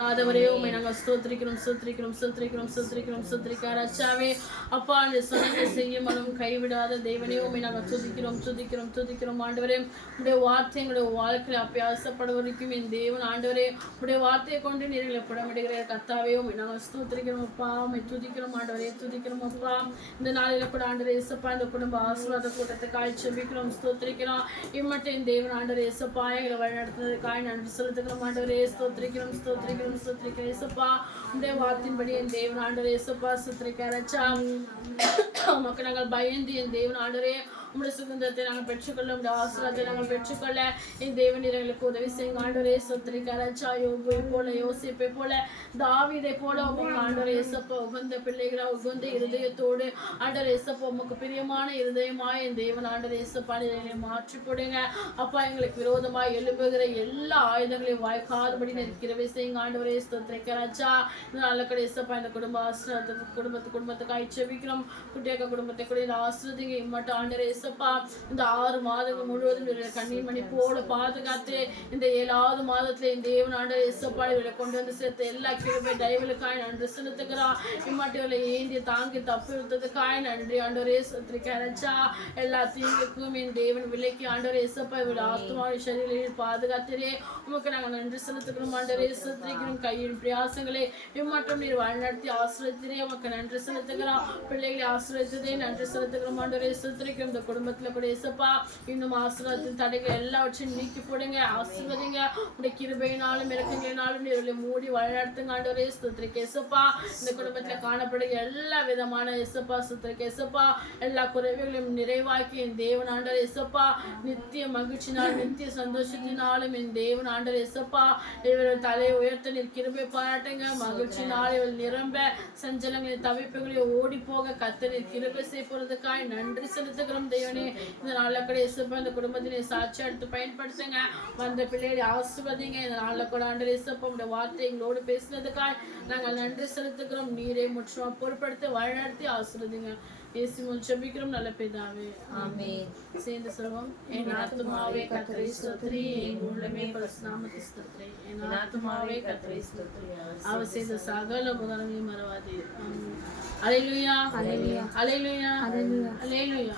ஆதவரே உம்மை நாங்கள் ஸ்தோத்திரிக்கிறோம் ஸ்தோத்திரிக்கிறோம் ஸ்தோத்திரிக்கிறோம் ஸ்தோத்திரிக்கிறோம் ஸ்தோத்திரிக்கிற அச்சாவே அப்பா அந்த சொன்னதை செய்ய மனம் கைவிடாத தேவனே உம்மை நாங்கள் துதிக்கிறோம் துதிக்கிறோம் துதிக்கிறோம் ஆண்டவரே உடைய வார்த்தை எங்களுடைய வாழ்க்கையில் அப்பியாசப்பட வரைக்கும் என் தேவன் ஆண்டவரே உடைய வார்த்தையை கொண்டு நீர்களை புடமிடுகிற கத்தாவே உம்மை நாங்கள் ஸ்தோத்திரிக்கிறோம் அப்பா உம்மை துதிக்கிறோம் ஆண்டவரே துதிக்கிறோம் அப்பா இந்த நாளில் கூட ஆண்டவரே இயேசப்பா இந்த குடும்ப ஆசீர்வாத கூட்டத்துக்காய் செபிக்கிறோம் ஸ்தோத்திரிக்கிறோம் இம்மட்டும் என் தேவன் ஆண்டவரே இயேசப்பா எங்களை வழிநடத்துனதுக்காய் நன்றி செலுத்துக்கிறோம் ஆண்டவரே ஸ்தோத்திரிக்கிறோம் ஸ்தோத்திரிக்கிறோம் இயேசுப்பா உடைய வார்த்தையின்படி என் தேவன் ஆண்டவரே இயேசுப்பா சுத்திரிக்காரச்சா உமக்கு நாங்கள் பயந்து என் தேவன் ஆண்டவரே உங்களுடைய சுதந்திரத்தை நாங்கள் பெற்றுக்கொள்ள உங்களுடைய ஆசீர்வாதத்தை நாங்கள் பெற்றுக்கொள்ள என் தேவன் எங்களுக்கு உதவி செய்யுங்க ஆண்டவரே சுத்திரிக்காரச்சா யோபை போல யோசிப்பை போல தாவீதை போல உமக்கு ஆண்டவரே இயேசுப்பா உகந்த பிள்ளைகளா உகந்த இருதயத்தோடு ஆண்டவரே இயேசுப்பா உமக்கு பிரியமான இருதயமாய் என் தேவன் ஆண்டவரே இயேசுப்பா இதை மாற்றி போடுங்க அப்பா எங்களுக்கு விரோதமாய் எழும்புகிற எல்லா ஆயுதங்களையும் வாய்க்காதபடி கிருபை செய்யுங்க ஆண்டவரே ஸ்தோத்திரிக்கராஜா இந்த நல்ல கடைசப்பா இந்த குடும்ப ஆசீர்வாதத்தை குடும்பத்துக்காய் செபிக்கிறோம் குட்டியாக்க குடும்பத்தை கூட இந்த ஆசீர்வதிங்க இம்மட்டும் ஆண்டவரே இயேசுப்பா இந்த 6 மாதங்கள் முழுவதும் கண்ணீர் மணி போல பாதுகாத்து இந்த 7வது மாதத்துல இந்த தேவன் ஆண்டவரே இயேசுப்பா இவரை கொண்டு வந்து சேர்த்து எல்லா கிருபை தயவுகளுக்காய் நன்றி செலுத்துகிறான் இம்மட்டுகளை ஏந்தி தாங்கி தப்பி விட்டதுக்காய் நன்றி ஆண்டவரே ஸ்தோத்திரிக்கராஜா எல்லா தீங்குக்கும் என் தேவன் விலைக்கு ஆண்டவரே இயேசுப்பா இவருடைய ஆத்மாவின் சரீரத்தில் பாதுகாத்திரே உமக்கு நாங்கள் நன்றி செலுத்துகிறோம் ஆண்டவரே ஸ்தோத்திரிக்கிறோம் கையின் பிரயாசங்களை இம்மட்டும் நீர் வழிநடத்தி ஆசீர்வதித்தே உமக்கு நன்றி செலுத்துகிறோம் பிள்ளைகளை ஆசீர்வதித்ததே நன்றி செலுத்துகிறோம் ஆண்டவரே ஸ்தோத்திரிக்கிறோம் இந்த குடும்பத்துல கூட இயேசுப்பா இன்னும் ஆசீர்வாதத்தின் தடைகள் எல்லாவற்றையும் நீக்கி போடுங்க ஆசீர்வதிங்க உடைய கிருபையினாலும் இறக்கங்களினாலும் நீர்களை மூடி வழிநடத்துங்க ஆண்டவரே ஸ்தோத்திரிக்க இயேசுப்பா இந்த குடும்பத்துல காணப்படுகிற எல்லா விதமான இயேசுப்பா ஸ்தோத்திரிக்க இயேசுப்பா எல்லா குறைவுகளையும் நிறைவாக்கி என் தேவன் ஆண்டவரே இயேசுப்பா நித்திய மகிழ்ச்சினாலும் நித்திய சந்தோஷத்தினாலும் என் தேவன் ஆண்டவரே இயேசுப்பா இவர்கள் தலையை உயர்த்த நீர் கிருபை பாராட்டுங்க மகிழ்ச்சினால் இவள் நிரம்ப சஞ்சலங்களை தவிப்புகளை ஓடி போக கத்த நீர் கிருபை செய்யப்படுறதுக்காய் நன்றி செலுத்துகிறோம் தேவனே இந்த நாளில் கூட இயேசுப்பா இந்த குடும்பத்தினை சாட்சி எடுத்து பயன்படுத்துங்க வந்த பிள்ளைகளை ஆசீர்வதிங்க இந்த நாளில் கூட ஆண்டவரே இயேசுப்பா உடைய வார்த்தை எங்களோடு பேசினதுக்காய் நாங்கள் நன்றி செலுத்துகிறோம் நீரை முற்றிலும் பொருட்படுத்தி வழிநடத்தி ஆசீர்வதிங்க இயேசு மூலம் ஜெபிக்கிறோம் நல்ல பிதாவே ஆமென் சேர்ந்து சொல்வோம் என் ஆத்துமாவே கர்த்தரை ஸ்தோத்திரி என் உள்ளமே பரிசுத்த நாமத்தை ஸ்தோத்திரி என் ஆத்துமாவே கர்த்தரை ஸ்தோத்திரி அவர் செய்த சகல உபகாரங்களையும் மறவாதே அல்லேலூயா அல்லேலூயா அல்லேலூயா அல்லேலூயா அல்லேலூயா